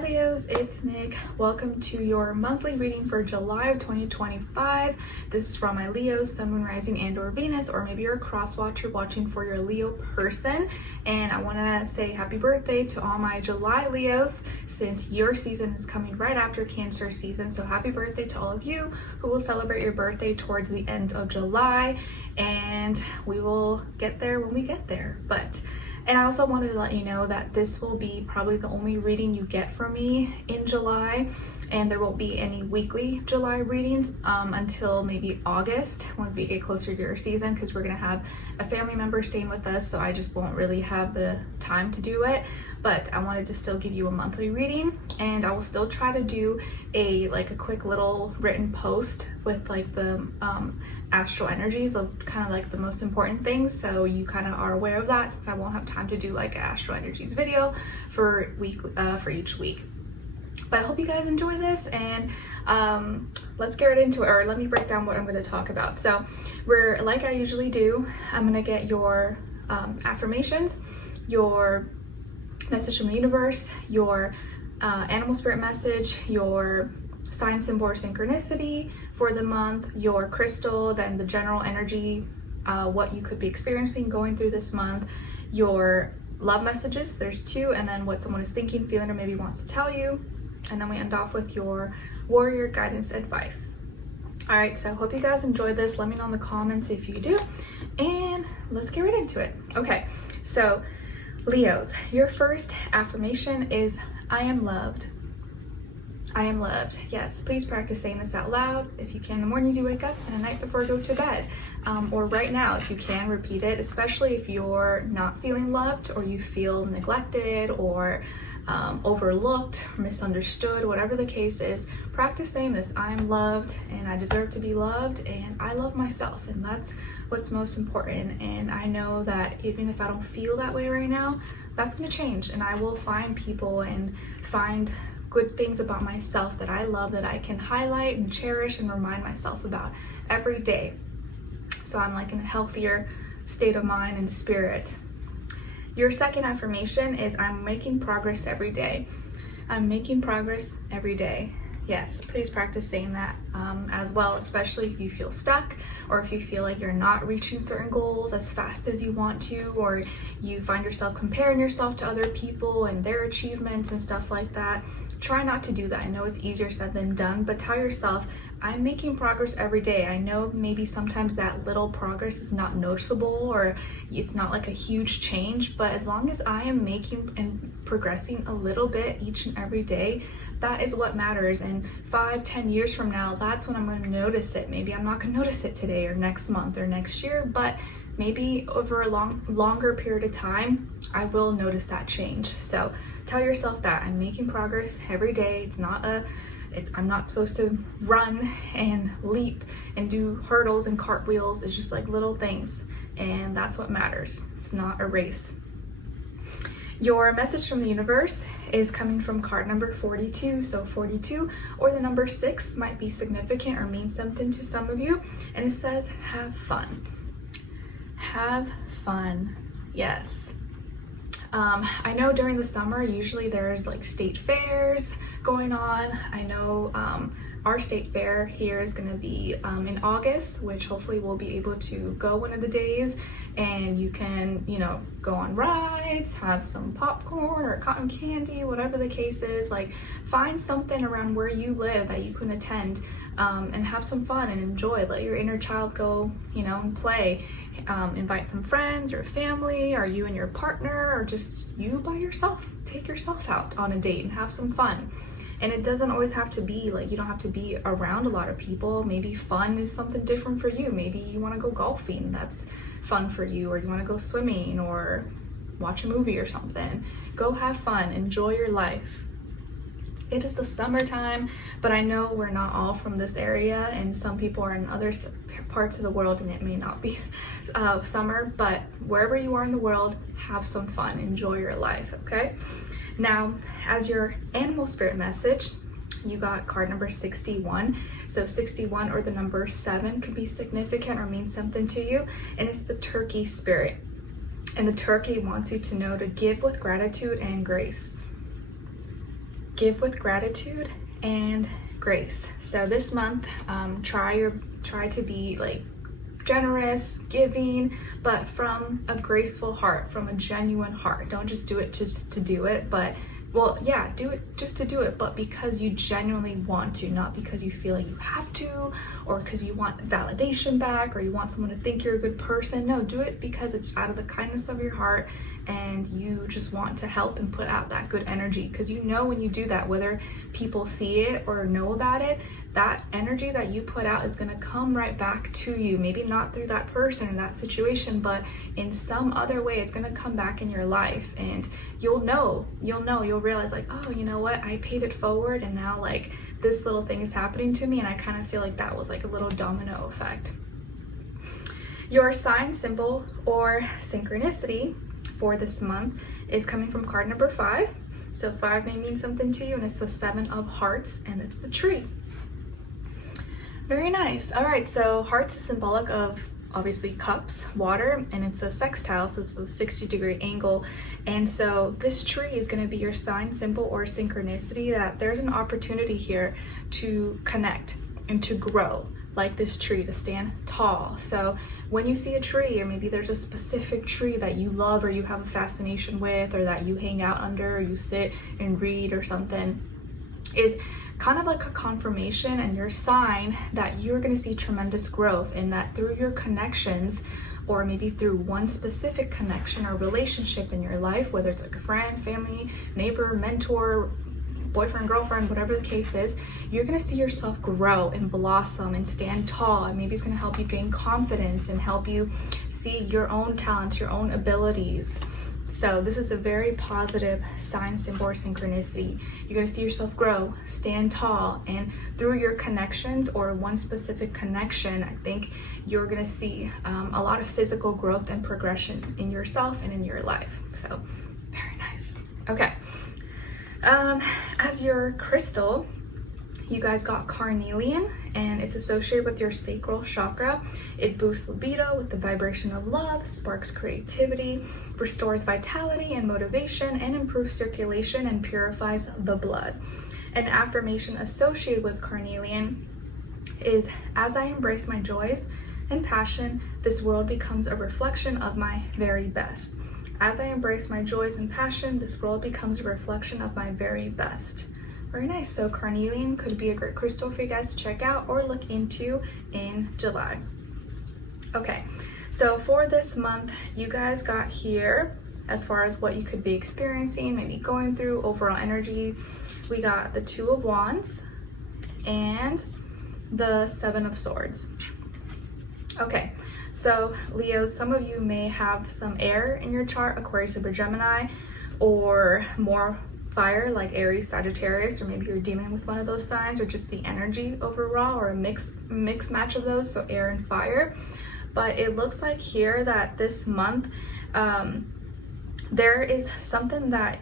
Hi Leos, it's Nick. Welcome to your monthly reading for July of 2025. This is from my Leos, Sun, Moon, Rising, and or Venus, or maybe you're a cross watcher watching for your Leo person. And I want to say happy birthday to all my July Leos, since your season is coming right after Cancer season. So happy birthday to all of you who will celebrate your birthday towards the end of July, and we will get there when we get there. And I also wanted to let you know that this will be probably the only reading you get from me in July, and there won't be any weekly July readings until maybe August when we get closer to your season, because we're going to have a family member staying with us, so I just won't really have the time to do it. But I wanted to still give you a monthly reading, and I will still try to do a quick little written post with the astral energies of kind of like the most important things, so you kind of are aware of that, since I won't have time to do like an astral energies video for each week. But I hope you guys enjoy this, and let's get right into it, or let me break down what I'm going to talk about. So like I usually do, I'm going to get your affirmations, your message from the universe, your animal spirit message, your sign, symbol, or synchronicity for the month, your crystal, then the general energy, what you could be experiencing going through this month, your love messages, there's 2, and then what someone is thinking, feeling, or maybe wants to tell you, and then we end off with your warrior guidance advice. All right, so I hope you guys enjoyed this. Let me know in the comments if you do, and let's get right into it. Okay, so Leos, your first affirmation is I am loved. I am loved. Yes, please practice saying this out loud if you can in the morning you wake up, and the night before you go to bed, or right now if you can repeat it, especially if you're not feeling loved, or you feel neglected or overlooked, misunderstood, whatever the case is. Practice saying this: I am loved, and I deserve to be loved, and I love myself, and that's what's most important. And I know that even if I don't feel that way right now, that's going to change, and I will find people and find good things about myself that I love, that I can highlight and cherish and remind myself about every day. So I'm like in a healthier state of mind and spirit. Your second affirmation is I'm making progress every day. I'm making progress every day. Yes, please practice saying that as well, especially if you feel stuck, or if you feel like you're not reaching certain goals as fast as you want to, or you find yourself comparing yourself to other people and their achievements and stuff like that. Try not to do that. I know it's easier said than done, but tell yourself, I'm making progress every day. I know maybe sometimes that little progress is not noticeable, or it's not like a huge change, but as long as I am making and progressing a little bit each and every day, that is what matters. And 5-10 years from now, that's when I'm going to notice it. Maybe I'm not going to notice it today or next month or next year, but maybe over a longer period of time, I will notice that change. So tell yourself that I'm making progress every day. I'm not supposed to run and leap and do hurdles and cartwheels. It's just like little things, and that's what matters. It's not a race. Your message from the universe is coming from card number 42. So 42 or the number 6 might be significant or mean something to some of you, and it says have fun. Have fun. Yes. I know during the summer usually there's like state fairs going on. I know our state fair here is going to be in August, which hopefully we'll be able to go one of the days, and you can, go on rides, have some popcorn or cotton candy, whatever the case is. Like, find something around where you live that you can attend, and have some fun and enjoy. Let your inner child go, and play. Invite some friends or family, or you and your partner, or just you by yourself. Take yourself out on a date and have some fun. And it doesn't always have to be like, you don't have to be around a lot of people. Maybe fun is something different for you. Maybe you want to go golfing, that's fun for you, or you want to go swimming or watch a movie or something. Go have fun, enjoy your life. It is the summertime, but I know we're not all from this area, and some people are in other parts of the world, and it may not be summer, but wherever you are in the world, have some fun, enjoy your life, okay? Now, as your animal spirit message, you got card number 61. So 61 or the number 7 could be significant or mean something to you, and it's the turkey spirit. And the turkey wants you to know to give with gratitude and grace. give with gratitude and grace. So this month, try to be like generous, giving, but from a graceful heart, from a genuine heart. Don't just do it just to do it, but well, yeah, do it just to do it, but because you genuinely want to, not because you feel like you have to, or because you want validation back, or you want someone to think you're a good person. No, do it because it's out of the kindness of your heart, and you just want to help and put out that good energy. Because you know when you do that, whether people see it or know about it, that energy that you put out is going to come right back to you. Maybe not through that person or that situation, but in some other way, it's going to come back in your life, and you'll realize like, oh, you know what, I paid it forward, and now like this little thing is happening to me, and I kind of feel like that was like a little domino effect. Your sign, symbol, or synchronicity for this month is coming from card number 5. So 5 may mean something to you, and it's the 7 of hearts, and it's the tree. Very nice. All right, so hearts is symbolic of obviously cups, water, and it's a sextile, so it's a 60-degree angle. And so this tree is going to be your sign, symbol, or synchronicity, that there's an opportunity here to connect and to grow, like this tree, to stand tall. So when you see a tree, or maybe there's a specific tree that you love or you have a fascination with, or that you hang out under, or you sit and read or something, is kind of like a confirmation and your sign that you're going to see tremendous growth, and that through your connections, or maybe through one specific connection or relationship in your life, whether it's like a friend, family, neighbor, mentor, boyfriend, girlfriend, whatever the case is, you're going to see yourself grow and blossom and stand tall. And maybe it's going to help you gain confidence and help you see your own talents, your own abilities. So this is a very positive sign, symbol, or synchronicity. You're going to see yourself grow, stand tall, and through your connections or one specific connection, I think you're going to see a lot of physical growth and progression in yourself and in your life. So very nice. Okay. As your crystal, you guys got carnelian, and it's associated with your sacral chakra. It boosts libido with the vibration of love, sparks creativity, restores vitality and motivation, and improves circulation and purifies the blood. An affirmation associated with carnelian is, as I embrace my joys and passion, this world becomes a reflection of my very best. As I embrace my joys and passion, this world becomes a reflection of my very best. Very nice. So carnelian could be a great crystal for you guys to check out or look into in July. Okay, so for this month, you guys got here, as far as what you could be experiencing, maybe going through, overall energy, we got the 2 of Wands and the 7 of Swords. Okay, so Leos, some of you may have some air in your chart, Aquarius, Libra, Gemini, or more fire like Aries, Sagittarius, or maybe you're dealing with one of those signs, or just the energy overall, or a mix match of those, so air and fire. But it looks like here that this month there is something that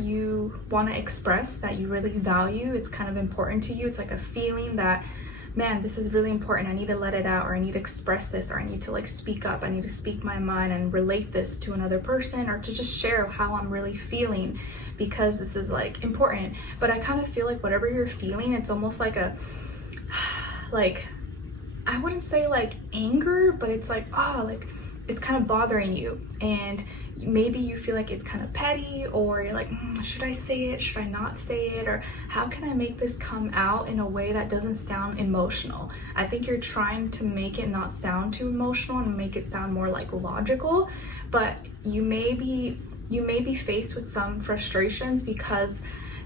you want to express, that you really value. It's kind of important to you. It's like a feeling that, man, this is really important. I need to let it out, or I need to express this, or I need to like speak up. I need to speak my mind and relate this to another person, or to just share how I'm really feeling, because this is like important. But I kind of feel like whatever you're feeling, it's almost like a, like, I wouldn't say like anger, but it's like, like it's kind of bothering you, and maybe you feel like it's kind of petty, or you're like, should I say it? Should I not say it? Or how can I make this come out in a way that doesn't sound emotional? I think you're trying to make it not sound too emotional and make it sound more like logical, but you may be faced with some frustrations because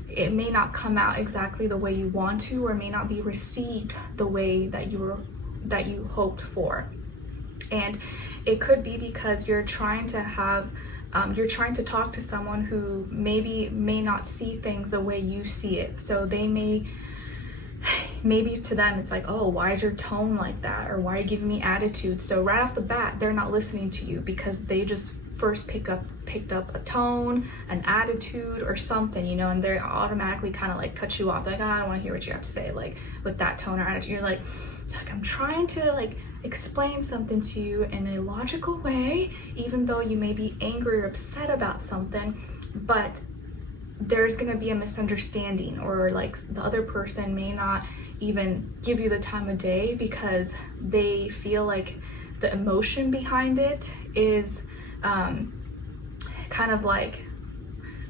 it may not come out exactly the way you want to, or may not be received the way that you hoped for. And it could be because you're trying to talk to someone who may not see things the way you see it. So they maybe to them it's like, oh, why is your tone like that? Or why are you giving me attitude? So right off the bat, they're not listening to you because they just first picked up a tone, an attitude, or something, and they're automatically kind of like cut you off. They're like, I don't want to hear what you have to say, like with that tone or attitude. You're like I'm trying to like explain something to you in a logical way, even though you may be angry or upset about something, but there's going to be a misunderstanding, or like the other person may not even give you the time of day because they feel like the emotion behind it is kind of like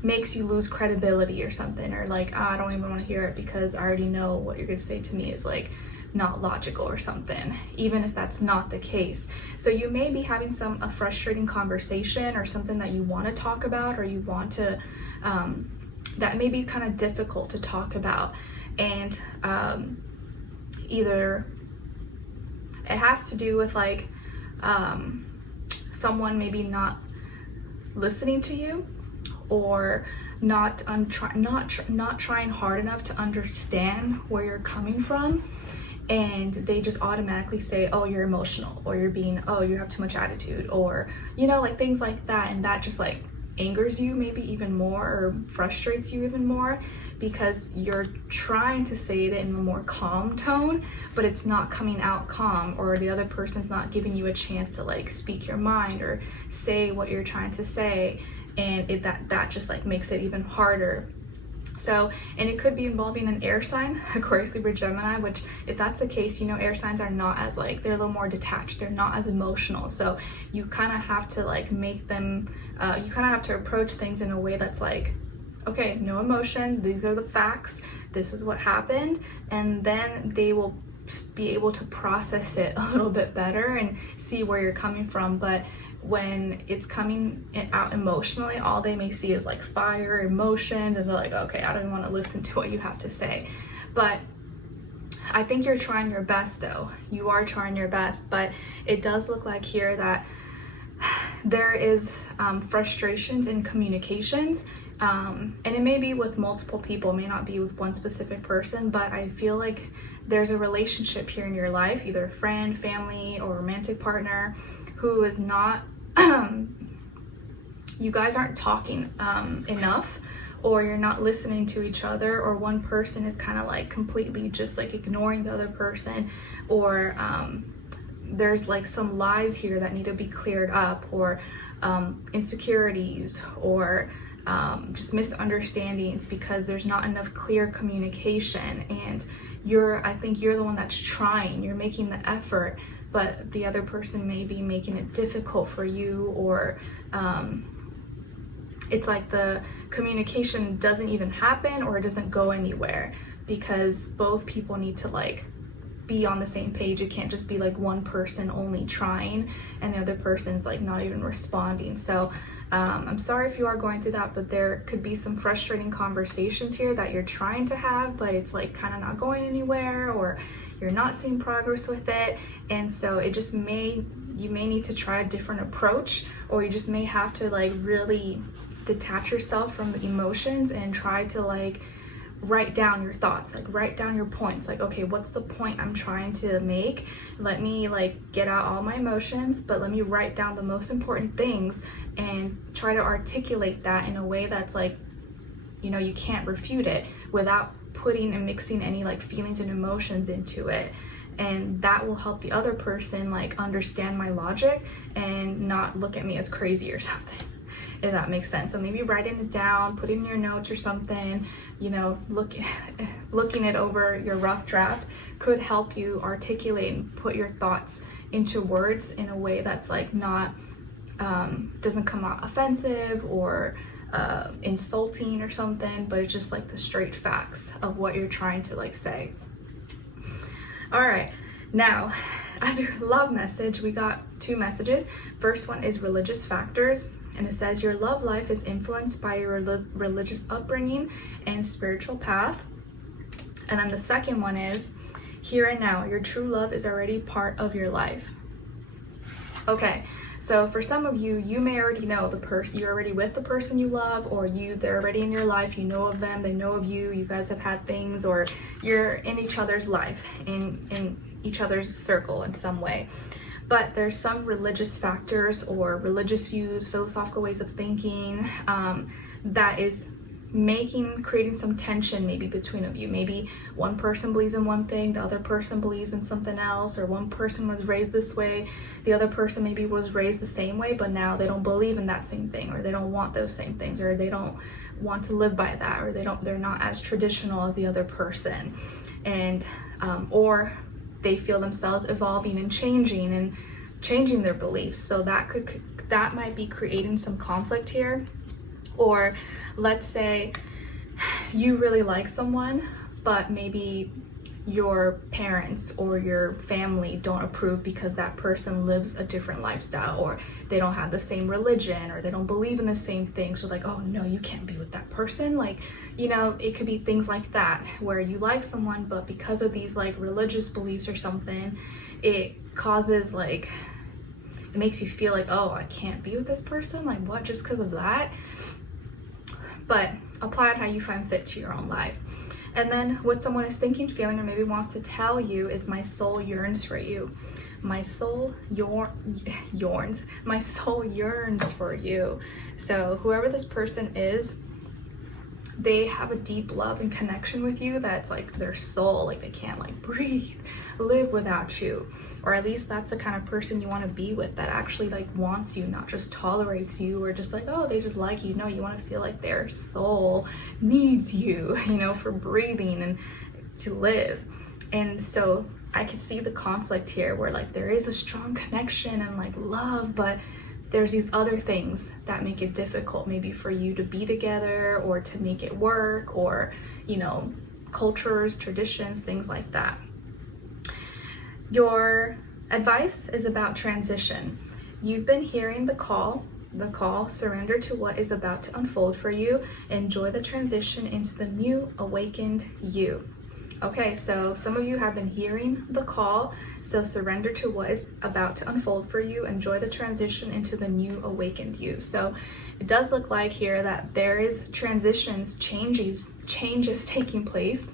makes you lose credibility or something, or like, oh, I don't even want to hear it because I already know what you're going to say to me is like not logical or something, even if that's not the case. So you may be having a frustrating conversation or something that you want to talk about, or you want to that may be kind of difficult to talk about, and either it has to do with like someone maybe not listening to you, or not trying hard enough to understand where you're coming from, and they just automatically say, oh, you're emotional, or oh, you have too much attitude, or like things like that, and that just like angers you maybe even more, or frustrates you even more, because you're trying to say it in a more calm tone, but it's not coming out calm, or the other person's not giving you a chance to like speak your mind or say what you're trying to say, and that just like makes it even harder. So, and it could be involving an air sign, Aquarius, Libra, Gemini, which if that's the case, air signs are not as like, they're a little more detached, they're not as emotional. So you kind of have to like make them, you kind of have to approach things in a way that's like, okay, no emotion, these are the facts, this is what happened, and then they will be able to process it a little bit better and see where you're coming from. But when it's coming out emotionally, all they may see is like fire, emotions, and they're like, okay, I don't even want to listen to what you have to say. But I think you're trying your best, though. You are trying your best, but it does look like here that there is frustrations in communications, and it may be with multiple people, it may not be with one specific person, but I feel like there's a relationship here in your life, either a friend, family, or romantic partner, who is not, you guys aren't talking enough, or you're not listening to each other, or one person is kind of like completely just like ignoring the other person, or there's like some lies here that need to be cleared up, or insecurities, or just misunderstandings, because there's not enough clear communication, and I think you're the one that's trying, you're making the effort, but the other person may be making it difficult for you, or it's like the communication doesn't even happen, or it doesn't go anywhere, because both people need to like be on the same page. It can't just be like one person only trying and the other person's like not even responding. So I'm sorry if you are going through that, but there could be some frustrating conversations here that you're trying to have, but it's like kind of not going anywhere, or you're not seeing progress with it. And so it just you may need to try a different approach, or you just may have to like really detach yourself from the emotions and try to like write down your thoughts, like write down your points, like, okay, what's the point I'm trying to make? Let me like get out all my emotions, but let me write down the most important things and try to articulate that in a way that's like, you can't refute it without putting and mixing any like feelings and emotions into it. And that will help the other person like understand my logic and not look at me as crazy or something, if that makes sense. So maybe writing it down, put it in your notes or something, looking it over your rough draft could help you articulate and put your thoughts into words in a way that's like not, doesn't come out offensive or insulting or something, but it's just like the straight facts of what you're trying to like say. All right, now as your love message, we got 2 messages. First one is religious factors, and it says your love life is influenced by your religious upbringing and spiritual path. And then the second one is here and now, your true love is already part of your life. Okay, so for some of you, you may already know the person, you're already with the person you love, or they're already in your life, you know of them, they know of you, you guys have had things, or you're in each other's life, in each other's circle in some way. But there's some religious factors or religious views, philosophical ways of thinking, that is creating some tension maybe between of you. Maybe one person believes in one thing, the other person believes in something else, or one person was raised this way, the other person maybe was raised the same way, but now they don't believe in that same thing, or they don't want those same things, or they don't want to live by that, or they're not as traditional as the other person. And or they feel themselves evolving and changing their beliefs. So that might be creating some conflict here. Or let's say you really like someone, but maybe your parents or your family don't approve because that person lives a different lifestyle, or they don't have the same religion, or they don't believe in the same things. So like, oh no, you can't be with that person. Like, you know, it could be things like that where you like someone, but because of these like religious beliefs or something, it causes like, it makes you feel like, oh, I can't be with this person. Like, what, just because of that? But apply it how you find fit to your own life. And then what someone is thinking, feeling, or maybe wants to tell you is, my soul yearns for you. My soul yearns. My soul yearns for you. So whoever this person is, they have a deep love and connection with you that's like their soul. Like they can't like breathe, live without you. Or at least that's the kind of person you want to be with, that actually like wants you, not just tolerates you, or just like, oh, they just like you. No, you want to feel like their soul needs you, you know, for breathing and to live. And so I can see the conflict here where like there is a strong connection and like love, but there's these other things that make it difficult maybe for you to be together or to make it work, or, you know, cultures, traditions, things like that. Your advice is about transition. You've been hearing the call, surrender to what is about to unfold for you. Enjoy the transition into the new awakened you. Okay, so some of you have been hearing the call, so surrender to what is about to unfold for you. Enjoy the transition into the new awakened you. So it does look like here that there is transitions, changes taking place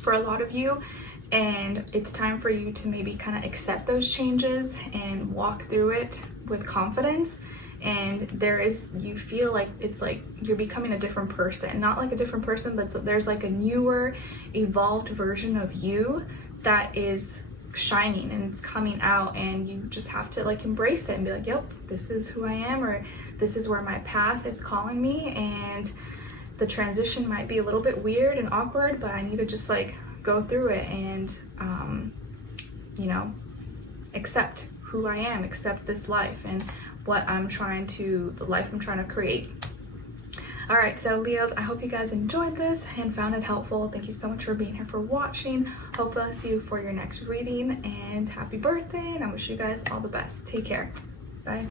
for a lot of you, and it's time for you to maybe kind of accept those changes and walk through it with confidence. And you feel like it's like you're becoming a different person, not like a different person, but there's like a newer, evolved version of you that is shining and it's coming out, and you just have to like embrace it and be like, yep, this is who I am, or this is where my path is calling me. And the transition might be a little bit weird and awkward, but I need to just like go through it and you know, accept who I am, accept this life and the life I'm trying to create. All right, so Leos, I hope you guys enjoyed this and found it helpful. Thank you so much for being here, for watching. Hopefully I'll see you for your next reading, and happy birthday, and I wish you guys all the best. Take care.